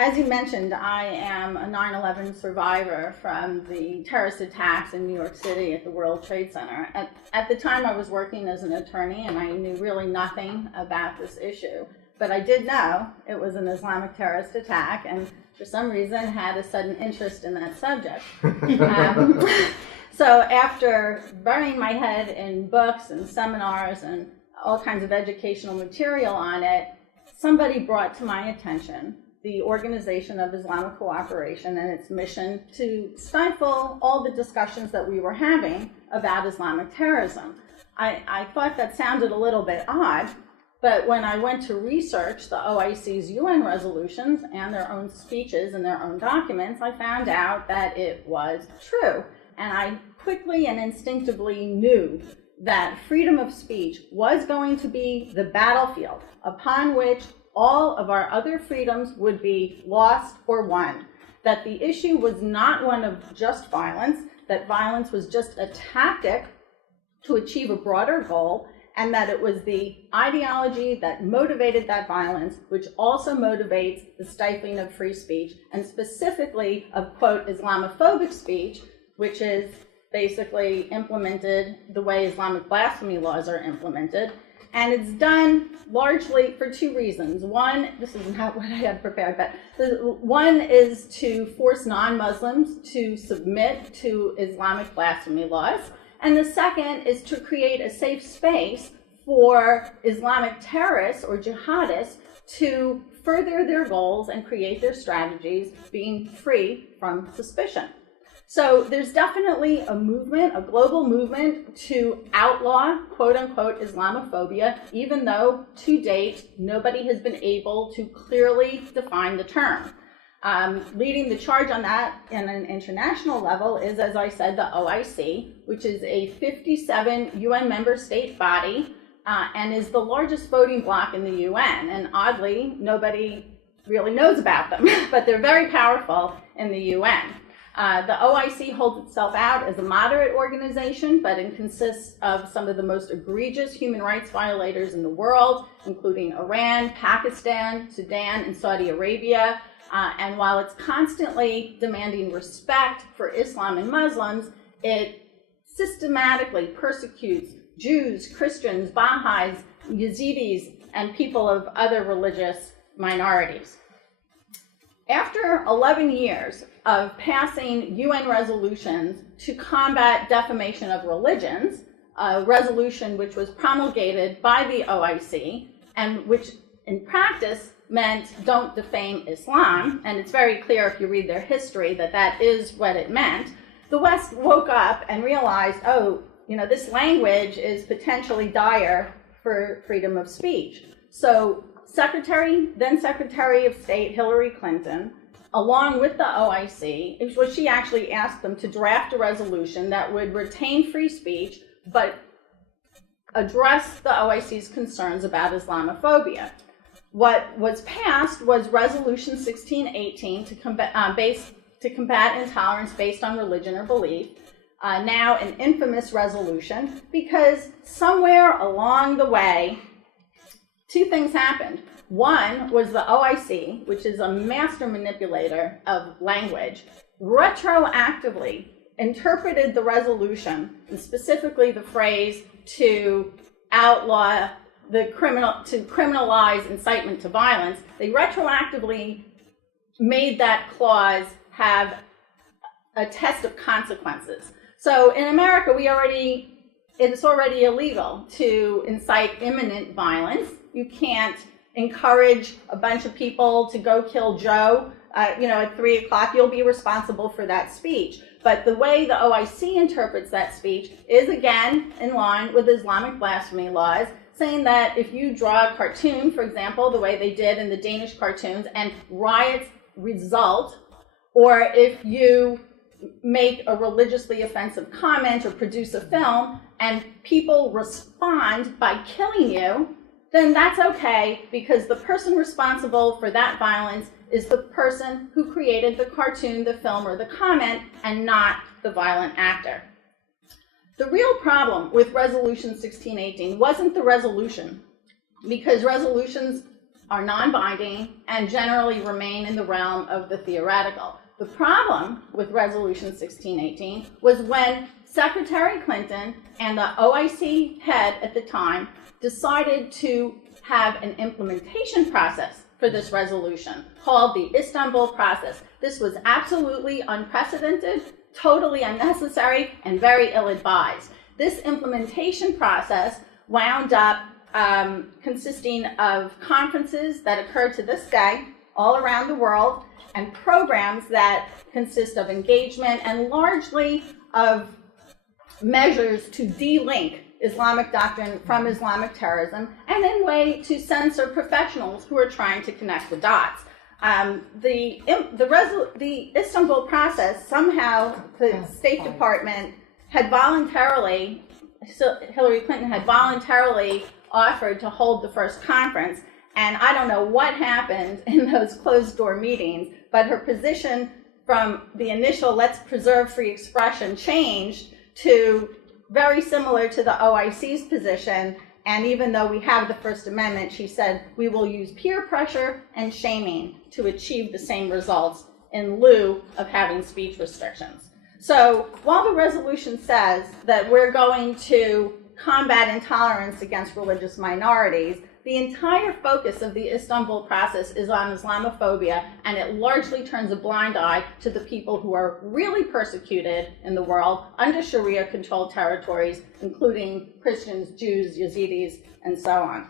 As you mentioned, I am a 9/11 survivor from the terrorist attacks in New York City at the World Trade Center. At the time, I was working as an attorney, and I knew really nothing about this issue. But I did know it was an Islamic terrorist attack, and for some reason had a sudden interest in that subject. So after burying my head in books and seminars and all kinds of educational material on it, somebody brought to my attention the Organization of Islamic Cooperation and its mission to stifle all the discussions that we were having about Islamic terrorism. I thought that sounded a little bit odd, but when I went to research the OIC's UN resolutions and their own speeches and their own documents, I found out that it was true. And I quickly and instinctively knew that freedom of speech was going to be the battlefield upon which all of our other freedoms would be lost or won. That the issue was not one of just violence, that violence was just a tactic to achieve a broader goal, and that it was the ideology that motivated that violence, which also motivates the stifling of free speech, and specifically of, quote, Islamophobic speech, which is basically implemented the way Islamic blasphemy laws are implemented. And it's done largely for two reasons. One, this is not what I had prepared, but one is to force non-Muslims to submit to Islamic blasphemy laws. And the second is to create a safe space for Islamic terrorists or jihadists to further their goals and create their strategies, being free from suspicion. So there's definitely a movement, a global movement to outlaw, quote unquote, Islamophobia, even though to date, nobody has been able to clearly define the term. Leading the charge on that in an international level is, as I said, the OIC, which is a 57 UN member state body and is the largest voting bloc in the UN. And oddly, nobody really knows about them, but they're very powerful in the UN. The OIC holds itself out as a moderate organization, but it consists of some of the most egregious human rights violators in the world, including Iran, Pakistan, Sudan, and Saudi Arabia. And while it's constantly demanding respect for Islam and Muslims, it systematically persecutes Jews, Christians, Baha'is, Yazidis, and people of other religious minorities. After 11 years of passing UN resolutions to combat defamation of religions, a resolution which was promulgated by the OIC and which in practice meant don't defame Islam, and it's very clear if you read their history that that is what it meant, the West woke up and realized, oh, this language is potentially dire for freedom of speech. So then Secretary of State Hillary Clinton, along with the OIC, was she actually asked them to draft a resolution that would retain free speech, but address the OIC's concerns about Islamophobia. What was passed was Resolution 1618 to combat intolerance based on religion or belief, now an infamous resolution, because somewhere along the way, two things happened. One was the OIC, which is a master manipulator of language, retroactively interpreted the resolution, and specifically the phrase to outlaw to criminalize incitement to violence. They retroactively made that clause have a test of consequences. So in America, it's already illegal to incite imminent violence. You can't encourage a bunch of people to go kill Joe, at 3 o'clock. You'll be responsible for that speech. But the way the OIC interprets that speech is, again, in line with Islamic blasphemy laws, saying that if you draw a cartoon, for example, the way they did in the Danish cartoons, and riots result, or if you make a religiously offensive comment or produce a film, and people respond by killing you, then that's okay, because the person responsible for that violence is the person who created the cartoon, the film, or the comment, and not the violent actor. The real problem with Resolution 1618 wasn't the resolution, because resolutions are non-binding and generally remain in the realm of the theoretical. The problem with Resolution 1618 was when Secretary Clinton and the OIC head at the time decided to have an implementation process for this resolution called the Istanbul process. This was absolutely unprecedented, totally unnecessary, and very ill-advised. This implementation process wound up consisting of conferences that occurred to this day all around the world and programs that consist of engagement and largely of measures to de-link Islamic doctrine from Islamic terrorism and in a way to censor professionals who are trying to connect the dots. The Istanbul process, somehow the State Department had voluntarily, Hillary Clinton had voluntarily offered to hold the first conference, and I don't know what happened in those closed-door meetings, but her position from the initial let's preserve free expression changed to very similar to the OIC's position, and even though we have the First Amendment, she said we will use peer pressure and shaming to achieve the same results in lieu of having speech restrictions. So while the resolution says that we're going to combat intolerance against religious minorities, the entire focus of the Istanbul process is on Islamophobia, and it largely turns a blind eye to the people who are really persecuted in the world under Sharia-controlled territories, including Christians, Jews, Yazidis, and so on.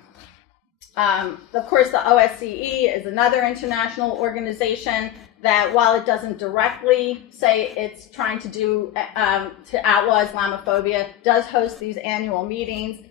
Of course, the OSCE is another international organization that, while it doesn't directly say it's trying to do to outlaw Islamophobia, does host these annual meetings,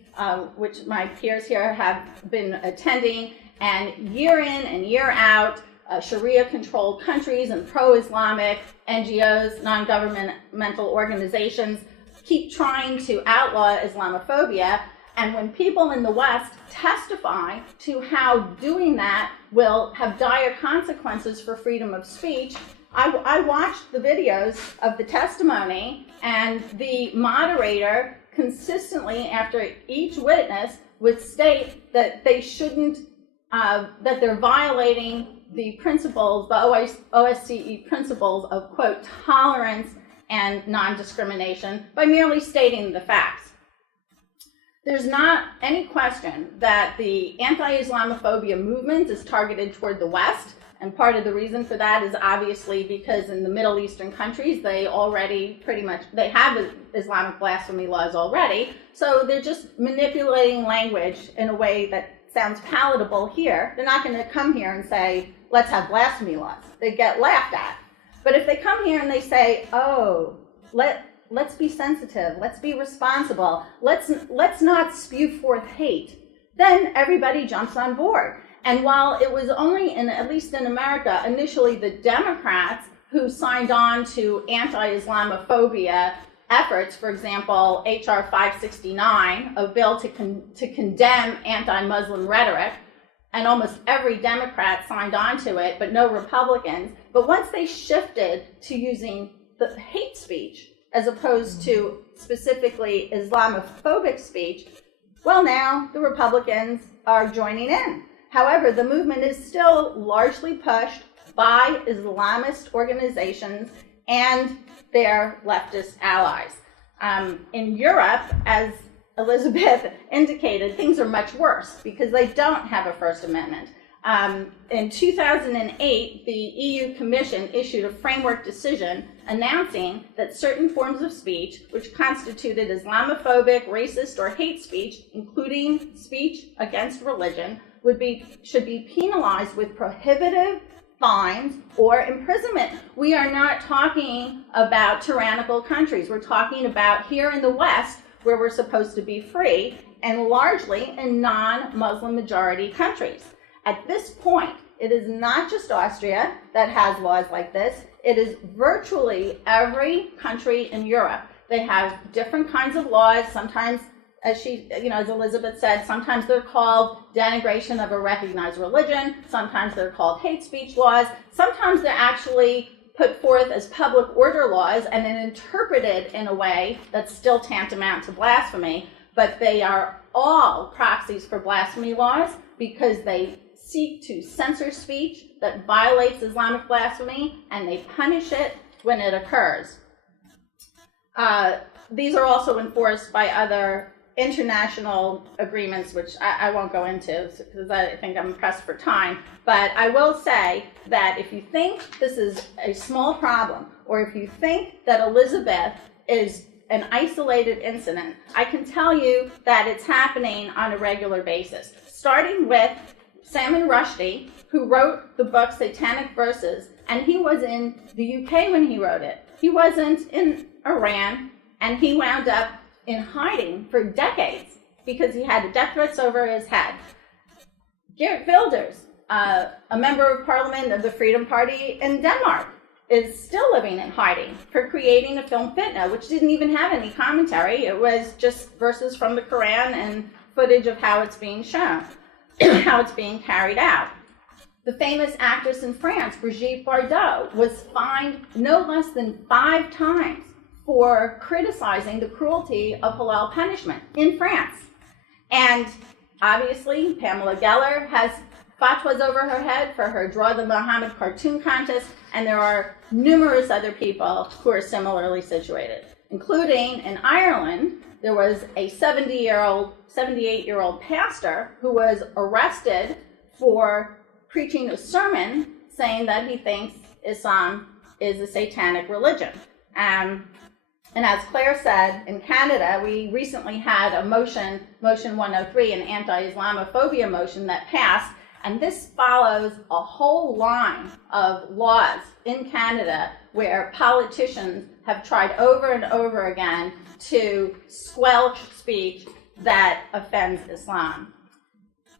which my peers here have been attending, and year in and year out, Sharia-controlled countries and pro-Islamic NGOs, non-governmental organizations, keep trying to outlaw Islamophobia. And when people in the West testify to how doing that will have dire consequences for freedom of speech, I watched the videos of the testimony, and the moderator consistently, after each witness, would state that they shouldn't, that they're violating the principles, the OSCE principles of, quote, tolerance and non-discrimination by merely stating the facts. There's not any question that the anti-Islamophobia movement is targeted toward the West, and part of the reason for that is obviously because in the Middle Eastern countries, they already they have Islamic blasphemy laws already, so they're just manipulating language in a way that sounds palatable here. They're not going to come here and say, let's have blasphemy laws. They get laughed at. But if they come here and they say, oh, let's be sensitive, let's be responsible, let's not spew forth hate, then everybody jumps on board. And while it was only, at least in America, initially the Democrats who signed on to anti-Islamophobia efforts, for example, H.R. 569, a bill to condemn anti-Muslim rhetoric, and almost every Democrat signed on to it, but no Republicans. But once they shifted to using the hate speech as opposed to specifically Islamophobic speech, well, now the Republicans are joining in. However, the movement is still largely pushed by Islamist organizations and their leftist allies. In Europe, as Elizabeth indicated, things are much worse because they don't have a First Amendment. In 2008, the EU Commission issued a framework decision announcing that certain forms of speech, which constituted Islamophobic, racist, or hate speech, including speech against religion, should be penalized with prohibitive fines or imprisonment. We are not talking about tyrannical countries. We're talking about here in the West, where we're supposed to be free, and largely in non-Muslim majority countries. At this point, it is not just Austria that has laws like this. It is virtually every country in Europe. They have different kinds of laws. Sometimes, as Elizabeth said, sometimes they're called denigration of a recognized religion. Sometimes they're called hate speech laws. Sometimes they're actually put forth as public order laws and then interpreted in a way that's still tantamount to blasphemy. But they are all proxies for blasphemy laws because they seek to censor speech that violates Islamic blasphemy, and they punish it when it occurs. These are also enforced by other international agreements, which I won't go into because I think I'm pressed for time. But I will say that if you think this is a small problem, or if you think that Elizabeth is an isolated incident, I can tell you that it's happening on a regular basis, starting with Salman Rushdie, who wrote the book Satanic Verses, and he was in the UK when he wrote it. He wasn't in Iran, and he wound up in hiding for decades because he had death threats over his head. Geert Wilders, a member of parliament of the Freedom Party in Denmark, is still living in hiding for creating a film Fitna, which didn't even have any commentary. It was just verses from the Quran and footage of how it's being shown, how it's being carried out. The famous actress in France, Brigitte Bardot, was fined no less than 5 times for criticizing the cruelty of halal punishment in France. And obviously, Pamela Geller has fatwas over her head for her Draw the Muhammad cartoon contest, and there are numerous other people who are similarly situated, including in Ireland. There was a 78-year-old pastor who was arrested for preaching a sermon saying that he thinks Islam is a satanic religion. And as Claire said, in Canada, we recently had a motion 103, an anti-Islamophobia motion that passed, and this follows a whole line of laws in Canada where politicians have tried over and over again to squelch speech that offends Islam.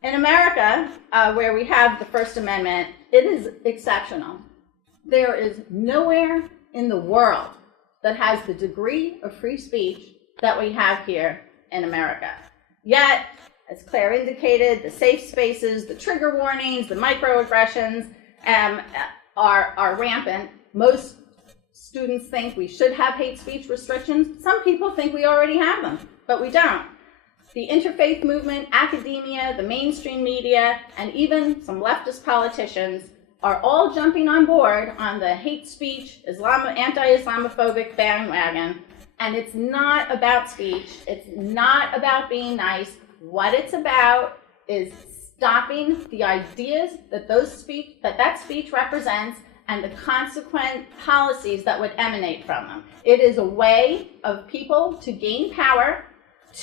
In America, where we have the First Amendment, it is exceptional. There is nowhere in the world that has the degree of free speech that we have here in America. Yet, as Claire indicated, the safe spaces, the trigger warnings, the microaggressions are rampant. Most students think we should have hate speech restrictions. Some people think we already have them, but we don't. The interfaith movement, academia, the mainstream media, and even some leftist politicians are all jumping on board on the hate speech, anti-Islamophobic bandwagon. And it's not about speech. It's not about being nice. What it's about is stopping the ideas that that speech represents and the consequent policies that would emanate from them. It is a way of people to gain power,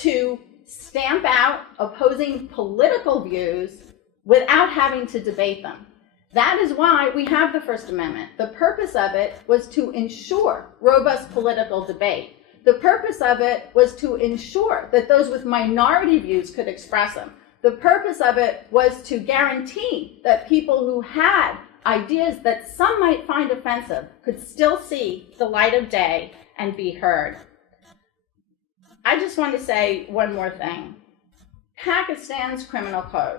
to stamp out opposing political views without having to debate them. That is why we have the First Amendment. The purpose of it was to ensure robust political debate. The purpose of it was to ensure that those with minority views could express them. The purpose of it was to guarantee that people who had ideas that some might find offensive could still see the light of day and be heard. I just want to say one more thing. Pakistan's criminal code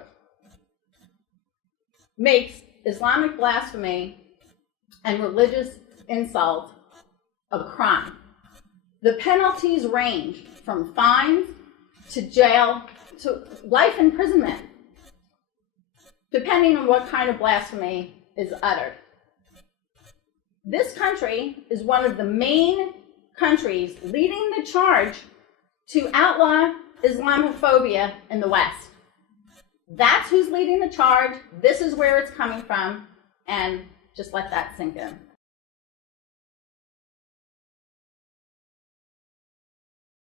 makes Islamic blasphemy and religious insult a crime. The penalties range from fines to jail to life imprisonment, depending on what kind of blasphemy is uttered. This country is one of the main countries leading the charge to outlaw Islamophobia in the West. That's who's leading the charge. This is where it's coming from, and just let that sink in.